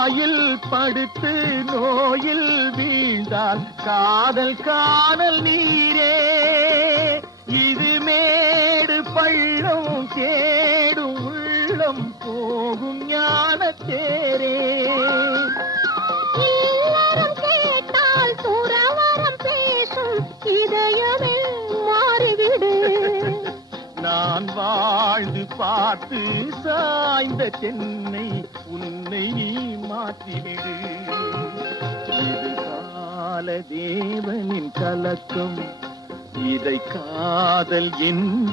வாயில் படுத்து நோயில் வீழ்ந்தால் காதல் காணல் நீரே. இது மேடு பள்ளம் தேடும் உள்ளம் போகும் ஞானத்தேரே. இல்லறம் கேட்டால் துறவறம் பேசும் இதயமே மாறிவிடு. நான் வாழ்ந்து பார்த்து சாய்ந்த தென்னை உன்னை நீ மாற்றிவிடு. இது கால தேவனின் கலக்கம், இதை காதல் என்